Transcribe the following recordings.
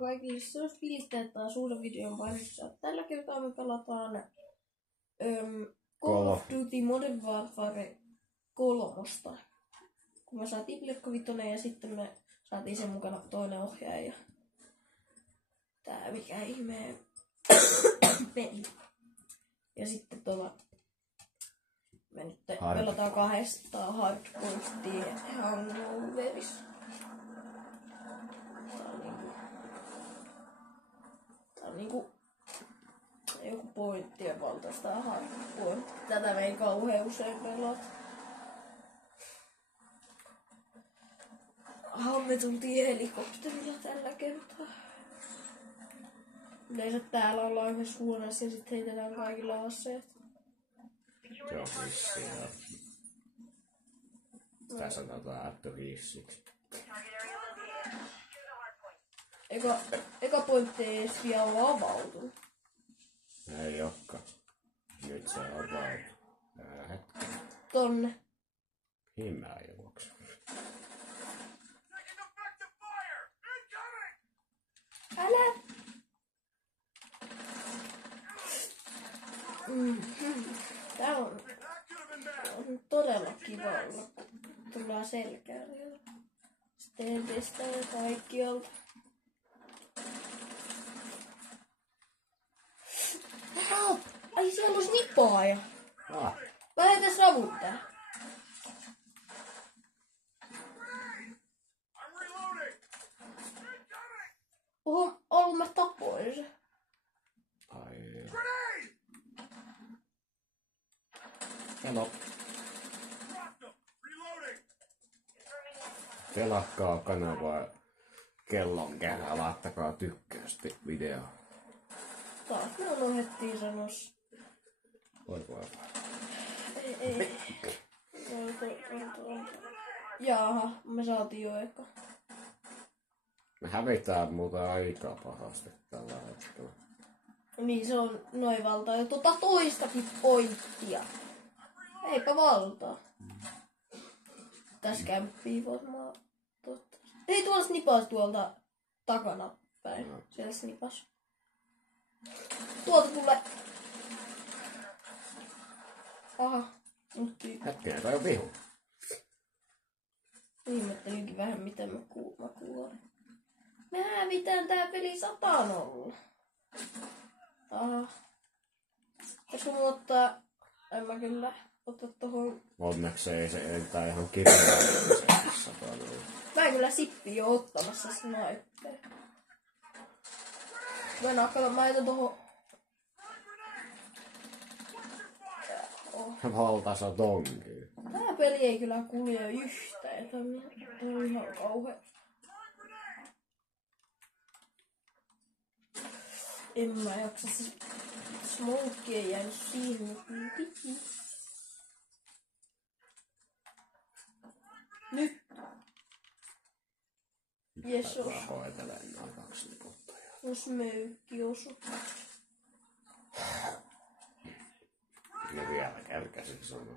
kaikille sellaiset vilittää taas uuden videon parissa. Tällä kertaa me pelataan Call of Duty Modern Warfare 3. Kun me saatiin Pleikka Vitoinen ja sitten me saatiin sen mukana toinen ohjaaja. Tää mikä ihmeen peli. Ja sitten me nyt pelataan 200 hardcore hangoverissa. Tää on niinku joku pointtien valtaista hardcore. Tätä me ei kauhean usein pelata. Me tultiin helikopterilla tällä kertaa. Yleensä täällä ollaan yhdessä huoneessa ja sit heitetään kaikilla aseet. Se on vissiin. Sitä sanotaan äppöhiissiksi. Eka pointti ei edes vielä ole avautunut. Ei olekaan. Nyt se avautuu. Hetki. Tonne. Mihin mä juoksen? Älä! Tää on todella kiva olla, kun tullaan selkään vielä. Sitten testaa kaikkialta. Help! Ai siellä on snipaaja. Mä lähden savuttaa. Oho, ollut mä tapoin se. Ai. Hello. Telakkaa kanavaa kellon kehää, laittakaa tykkäysti video. Taas me unohdettiin sanossa. Voi. Ei. Jaaha, me saatiin jo eka. Me hävitään muuta aika pahasti tällä hetkellä. Niin se on noin valtaa ja toistakin pointtia. Eipä valtaa. Tässä kämppii varmaan totta. Ei tuolla snipas tuolta takana päin. No. Siellä snipas. Tuolta tulee. Aha. Hetkinen, toi on vihu. Ihmettelinkin vähän miten mä kuolen. Me hävitään tää peli 100-0. Aha. Jos mun ottaa... En mä kyllä ota tohon... Onneksi ei se entää ihan kirjallisesti 100-0. Mä en kyllä sippi jo ottamassa sniper. Mä jätän tohon... Valtaisa donki. Tää peli ei kyllä kulje yhtään. Tää on ihan kauhea. En mä jaksa. Se smoke ei jäänyt siihen. Nyt. Jes osu. Hoitelen noin 2 liputtajaa. Jos möykki osu. Ja vielä kärkäsin sanoa.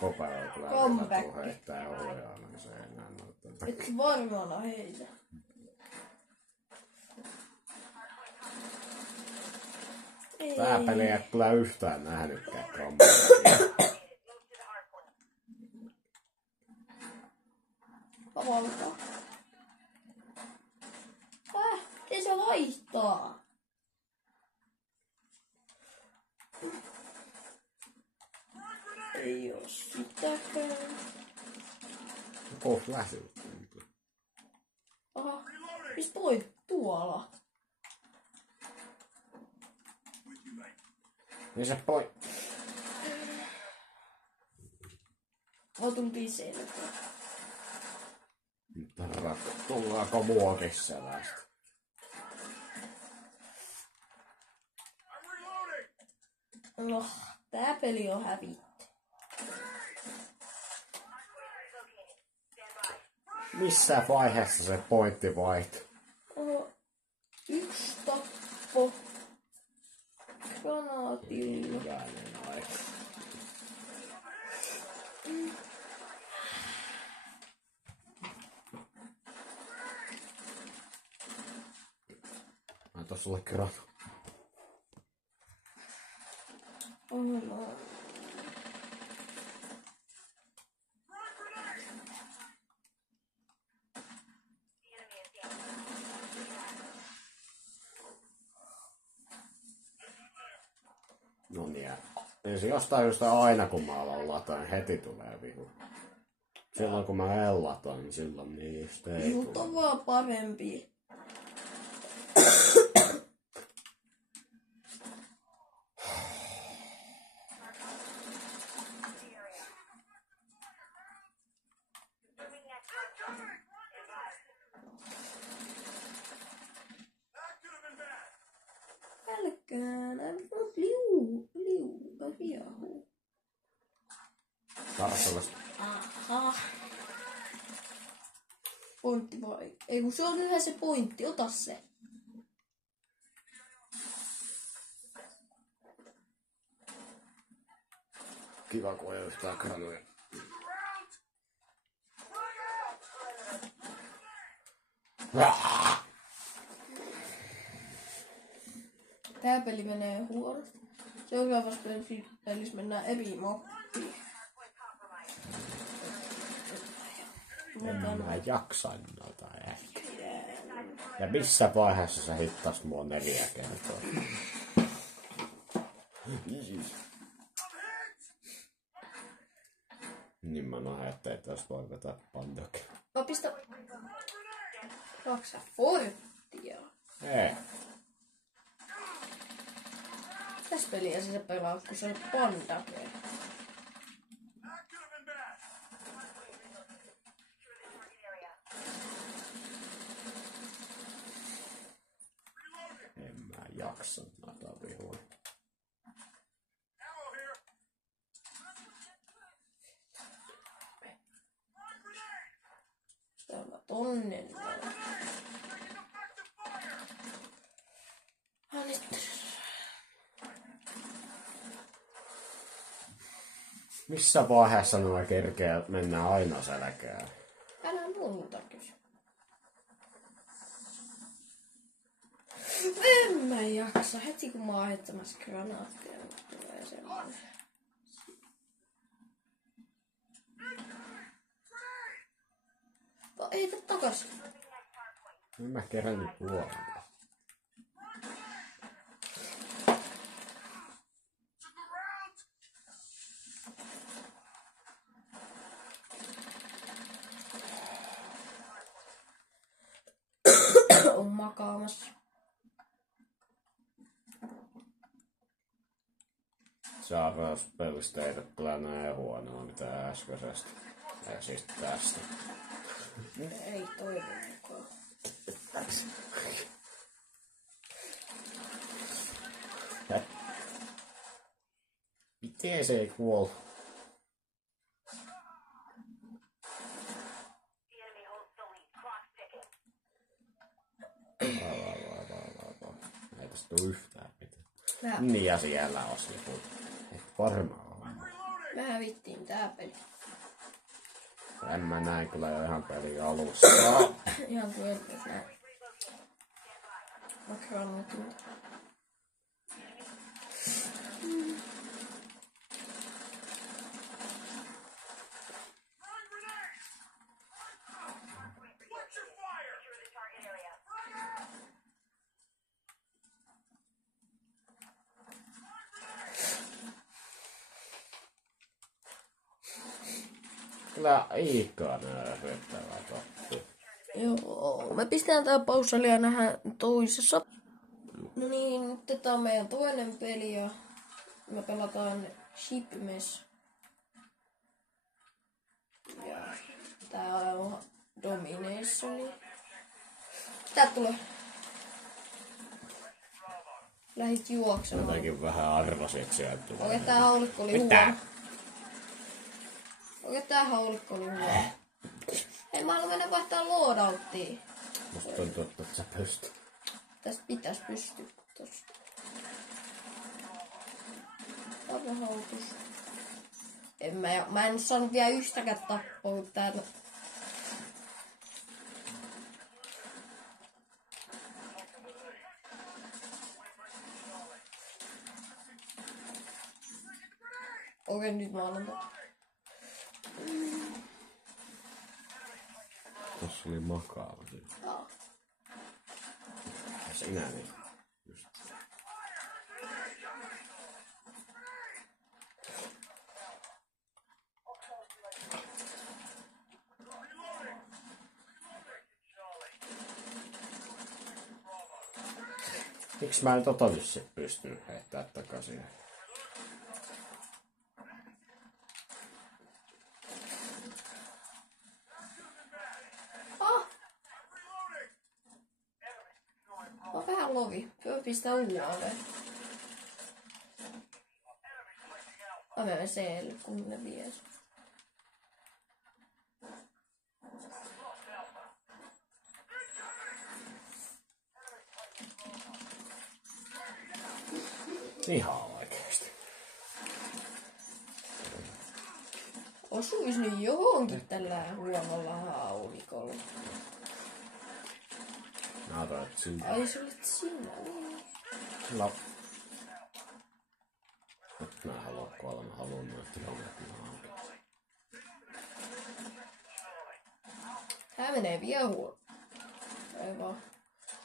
Kopero kyllä Comeback. heittää ohjaa, niin se ei enää noita. Et varmana heitä. Tää peli ei kyllä yhtään nähnytkään comeback. Valtaa. Ei se vaihtaa. Ei oo sitäkään. Koo flash. Aha. Mis toi tuolla? Niin se poi. Tultiin selkeä. Tullaanko muokissa näistä? No, tää peli on hävitty. Missä vaiheessa se pointti vaihtui? Oho. 1 tappo. Granaatilla. Jäinen aika. Antaa sulle granaatti. Oh no. No niin, niin se jostain syystä aina kun mä alan lataa, niin heti tulee vihu. Silloin kun mä en lataa, niin silloin niistä ei Mut on vaan parempi. Älkää, riahuu. Tarttuvat. Aha. Pointti vai? Ei kun se on yhä se pointti, ota se. Kiva kun ei yhtään granoja. Tää peli menee huonosti. Seuraavassa pelissä mennään eri mappiin. En mä jaksa noita ehkä. Ja missä vaiheessa sä hittas mua 4 kertaa? Niin mä näen, ettei tästä voi vetää pandokin. Mä pistä... Raksa Forttia. Ei. Tässä peliä sä pelaat, kun se on pandake. En mä jaksa noita vihuja. Täällä tonnen. Missä vaiheessa nuo kerkeä mennään aina selkään? Älä multa kysy. En mä jaksa. Heti kun mä oon heittämässä granaattia, niin tulee semmoinen. Heitä takas. En mä kerännyt puolella. On makaamassa. Seuraavassa pelistä ei tule näin huonoa mitä äskeisestä. Ja siis tästä. Ei toivon mukaan. Miten se ei kuollut? Ei tästä tule yhtään mitään. Niin ja siellä olisi joku. Varmaan on. Mä hävittiin tää peli. En mä näin kyllä jo ihan pelin alussa. Ihan kuin jos näin. Mä granaatin. Kyllä Iikkaa nöyryttävä toppu. Joo, me pistetään tää pausalle ja nähdään toisessa. No niin, nyt tää on meidän toinen peli ja me pelataan Shipmess. Ja tää on Dominationi. Tää tulee. Lähit juoksemaan. Jotenkin vähän arvasin, että sieltä tulee. Okei, tää haulikko oli Mitä? huono. Okei, tää haulikko oli huono. Ei, mä haluan mennä vaihtaa loadouttiin. Musta tuntuu, että sä pystyt. Tästä pitäis pystyä tossa. Tavahautus. Mä en saanut vielä yhtäkään tappoa täällä. Okei, nyt mä alan tätä. Tossa oli makaava. Joo. Sinä niin. Just. Miksi mä en nyt sit pystynyt heittää takaisin? On vähän lovi. Kyllä pistää UAV. Mä menen CL, kun ne vie. Ihan oikeesti. Osuis nyt johonkin tällä huonolla haulikolla. Mä otan, että sinä. Ai se olit sinä. No. Nyt mä haluan kuolla, mä haluan noita tilanteet auki. Tää menee vielä huono. Ei vaan.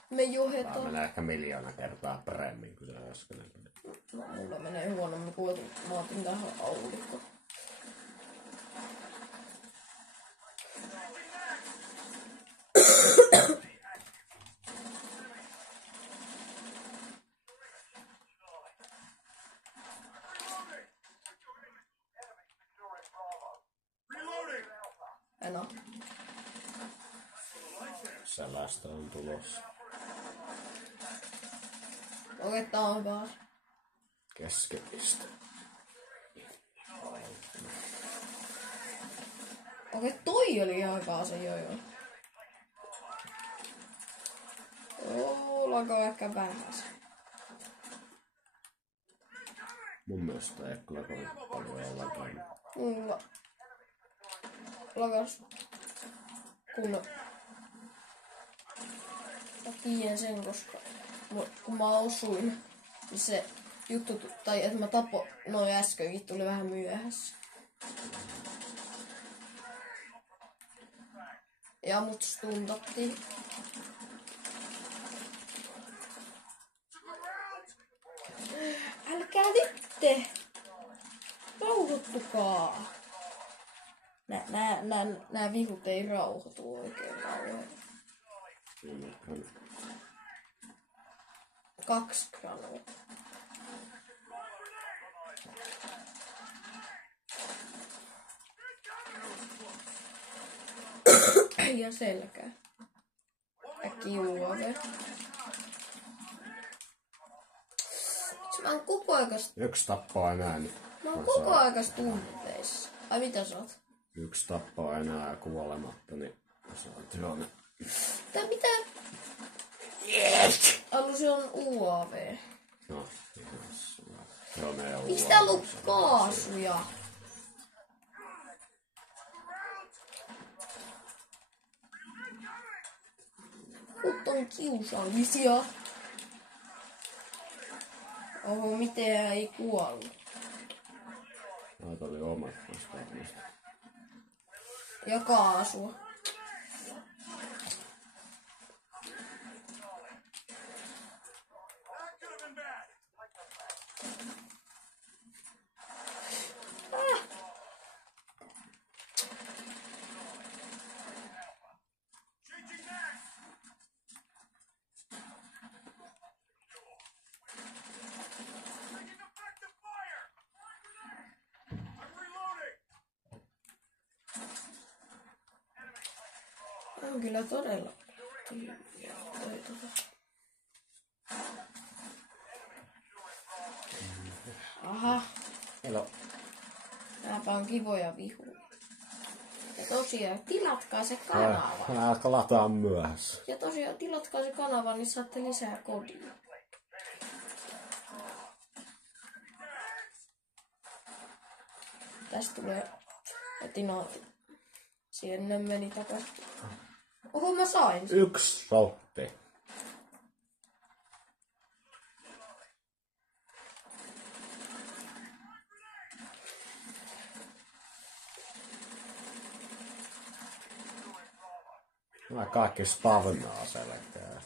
Me johdetaan. Tää menee ehkä 1 000 000 kertaa paremmin kuin se äskeinen. No, mulla menee huonommin kuin mä otin tähän haulikkoon. En oo. Sellaista on tulossa. Okei, tää on hyvä. Keskipiste. Okei, toi oli ihan hyvä se joo. Ollaanko ehkä vähäs? Mun mielestä ei kyllä kovin paljon ollenkaan. Mulla lakas kun mä tiedän sen, koska kun mä osuin, niin se juttu, tai että mä tapoin noin äskenkin, tuli vähän myöhässä. Ja mut stuntattiin. Älkää nyt! Rauhoittukaa! Nää vihut ei rauhoitu oikein kauhean. 2 grammaa. Ja selkää. Äkki UAV. Mä oon koko aikas... 1 tappoa enää. Mä oon koko aikas tunteissa. Ai mitä sä oot? 1 tappoa enää kuolematta, niin sä oot hyvänä. Tää mitä? Yes! Allu se on UAV. No, joo, ne on Miksi täällä on kaasuja? Mut on kiusallisia. Oho, miten ei kuollut? Näitä oli omat vastaamista. Ja kaasua. On kyllä todella tyhjää. Aha. Hello. Nääpä on kivoja vihuja. Ja tosiaan, tilatkaa se kanava. Älä lataa myöhässä. Ja tosiaan, tilatkaa se kanava, niin saatte lisää kodia. Tästä tulee tinaati. Sinne meni takaisin. Oho, mä sain sen. 1 sotti. Mä kaikki spavnaa selkeä.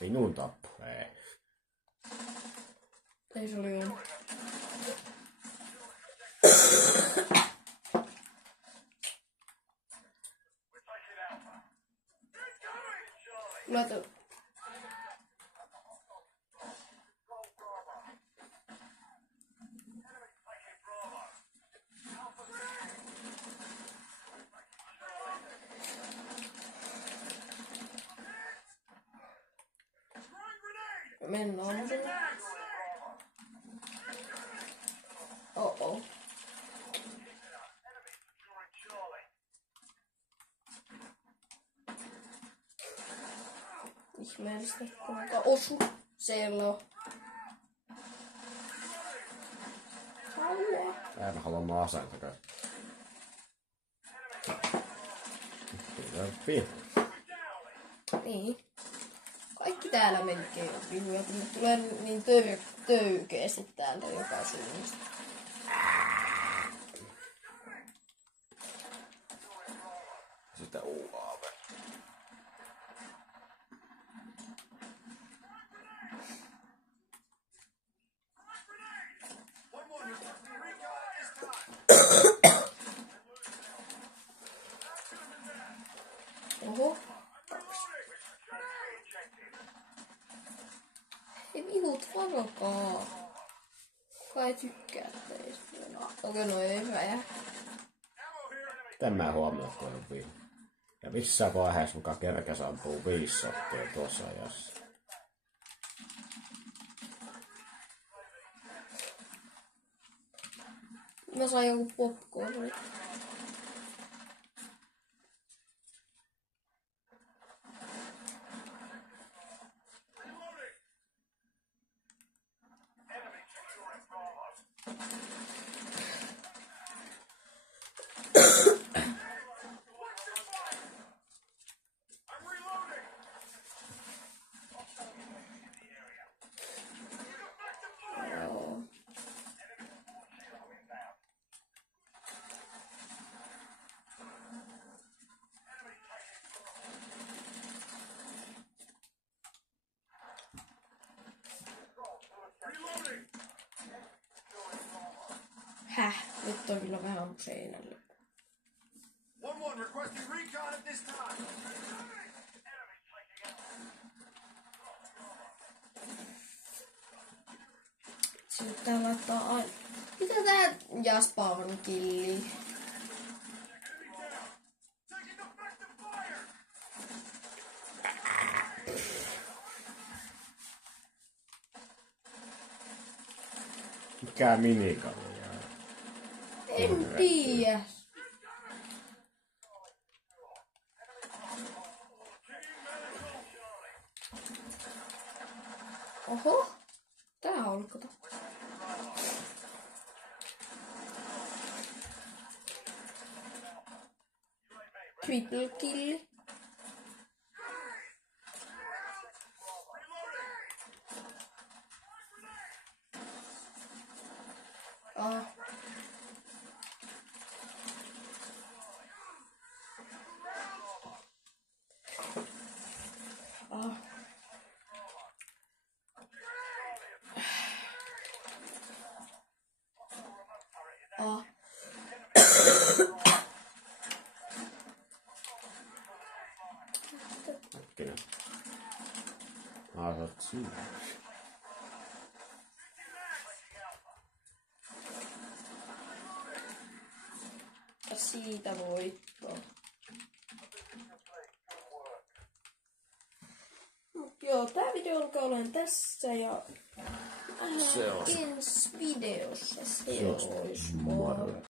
Minun tappu, ei. Ei se oli ollut. Laita. Mennään sinne. Oh. Ihmeellistä, kuinka osu. Siellä on. Halua. En halua mä asenta käyttää. Niin. Kaikki täällä melkein on vihuja, kun tulee niin töykeästi täältä joka suunnasta. Sitten UAV. Oho. Hei vihut, varokaa. Kuka ei tykkää teistä? Okei, no ei räjä. Tän mä huomioon tuonne viime. Ja missään vaiheessa mukaan kerkäs ampuu 5 sottia tuossa ajassa. Mä sain joku popcorni. Häh? Nyt on kyllä vähän seinällä. Sitten tää laittaa aina. Mitä tää Jaspavan killi? Mikä minikavia? En tiedä. Oho. Tää on ollut kato. Triple kill. Ah. Ah. Ah. Hetkinen. Sä oot siinä. päästä siitä voittoon. Mut joo, tää video alkaa olemaan tässä ja Se on. ensi videossa se olisi moro.